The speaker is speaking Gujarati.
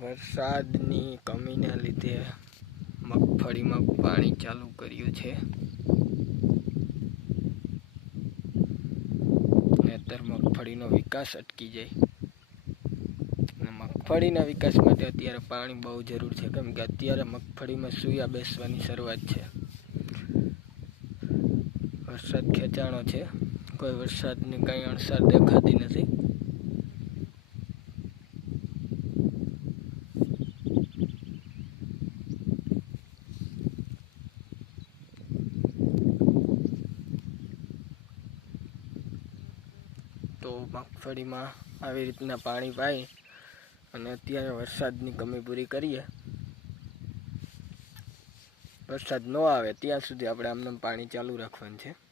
વરસાદની કમીના લીધે મગફળીમાં પાણી ચાલુ કર્યું છે. નહીંતર મગફળીનો વિકાસ અટકી જાય. મગફળીના વિકાસ માટે અત્યારે પાણી બહુ જરૂર છે, કેમ કે અત્યારે મગફળીમાં સૂયા બેસવાની શરૂઆત છે. વરસાદ ખેંચાણો છે, કોઈ વરસાદની કંઈ અણસાર દેખાતી નથી. તો મગફળીમાં આવી રીતના પાણી પાઈ અને અત્યારે વરસાદની કમી પૂરી કરીએ. વરસાદ ન આવે ત્યાં સુધી આપણે આમને પાણી ચાલુ રાખવાનું છે.